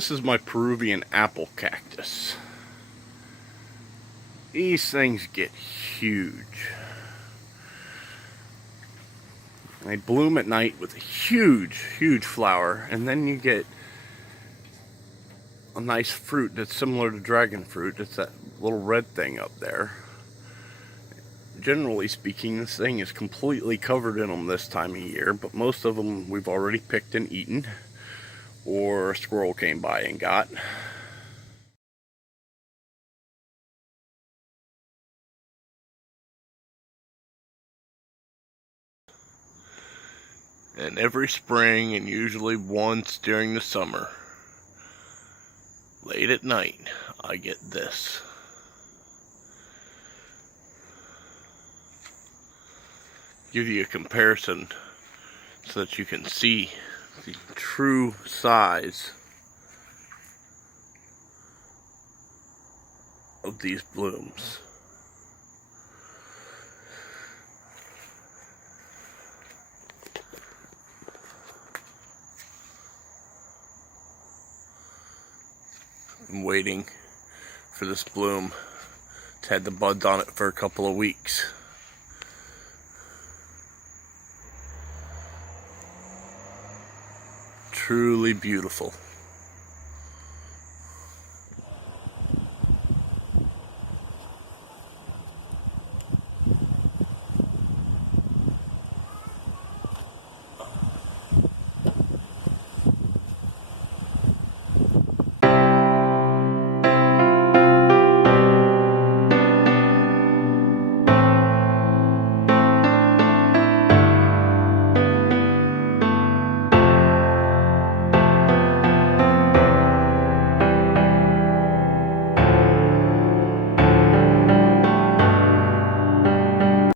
This is my Peruvian apple cactus. These things get huge. They bloom at night with a huge, huge flower, and then you get a nice fruit that's similar to dragon fruit. It's that little red thing up there. Generally speaking, this thing is completely covered in them this time of year, but most of them we've already picked and eaten, or a squirrel came by and got. And every spring, and usually once during the summer, late at night, I get this. Give you a comparison so that you can see the true size of these blooms. I'm waiting for this bloom. It's had the buds on it for a couple of weeks. Truly beautiful.